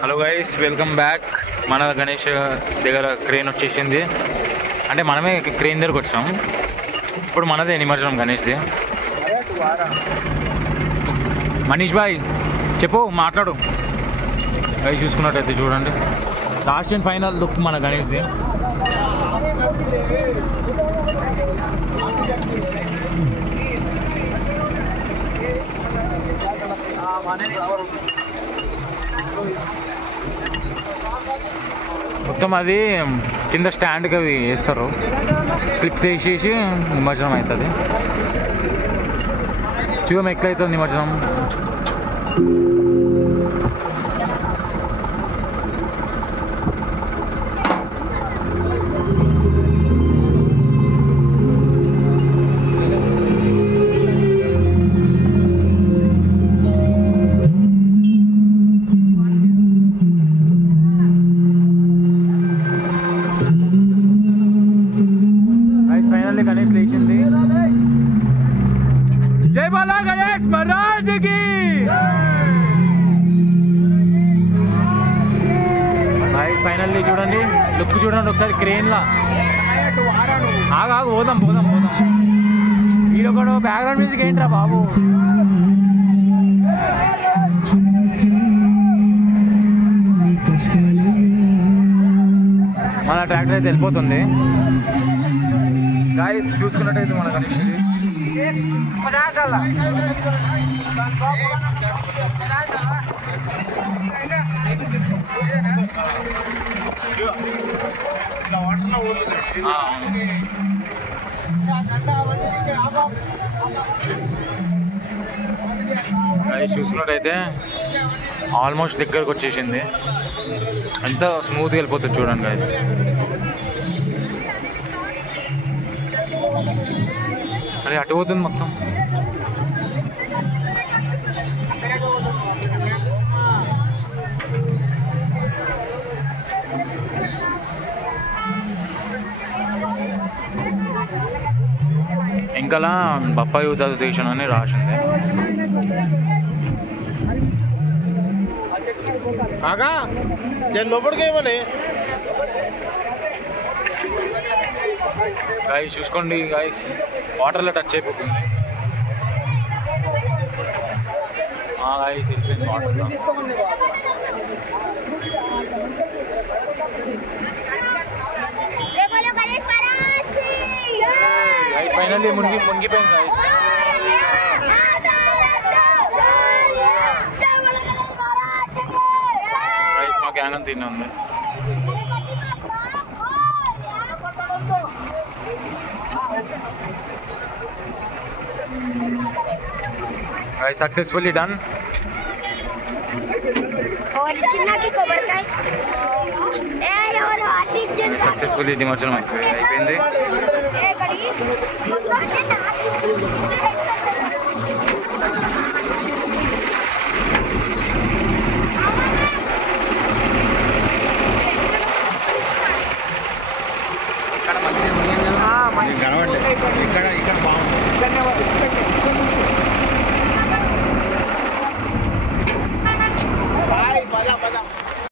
Hello guys, welcome back. మన గణేష్ దగ్గర crane వచ్చేసింది. అంటే మనమే క్రేన్ దగ్గరకు వచ్చాం. ఇప్పుడు మనదే నిమజ్జనం గణేష్ది. మనీష్ భాయ్ చెప్పు, మాట్లాడు. అవి చూసుకున్నట్టయితే చూడండి, లాస్ట్ అండ్ ఫైనల్ లుక్ మన గణేష్ది. మొత్తం అది కింద స్టాండ్కి అవి వేస్తారు, క్లిప్స్ వేసేసి నిమజ్జనం అవుతుంది. చూడం ఎట్లయితుంది నిమజ్జనం. ఫైనల్లీ గణేష్ లేచింది. జై బాలా గణేష్ మహారాజ్కి. ఫైనల్లీ చూడండి, లుక్ చూడండి ఒకసారి క్రేన్లా. ఆగు పోదాం పోదాం పోదాం. వీడొకడు బ్యాక్గ్రౌండ్ మ్యూజిక్ ఏంట్రా బాబు. మన ట్రాక్టర్ అయితే వెళ్ళిపోతుంది. గాయస్ చూసుకున్నట్టయితే మన గణేష్ చూసుకున్నట్టయితే ఆల్మోస్ట్ దగ్గరకు వచ్చేసింది. ఎంత స్మూత్గా వెళ్ళిపోతుంది చూడండి గాయస్. అది అటు పోతుంది మొత్తం. ఇంకా బప్పాయి యూత్ అసోసియేషన్ అని రాసింది. గాయస్ చూసుకోండి గాయస్, వాటర్లో టచ్ అయిపోతుంది. గాయస్ వెళ్ళిపోయింది వాటర్లో. గాయస్ ఫైనల్లీ మునిగిపోయింది గాయస్. గాయస్ మా గ్యాంగ్ అంతా తినే ఉంది. Guys, successfully done. Successfully నిమజ్జనం అయిపోయింది. ఇక్కడ మంచిగా కనబడలేదు. ఇక్కడ బాగుంది. ధన్యవాదాలు.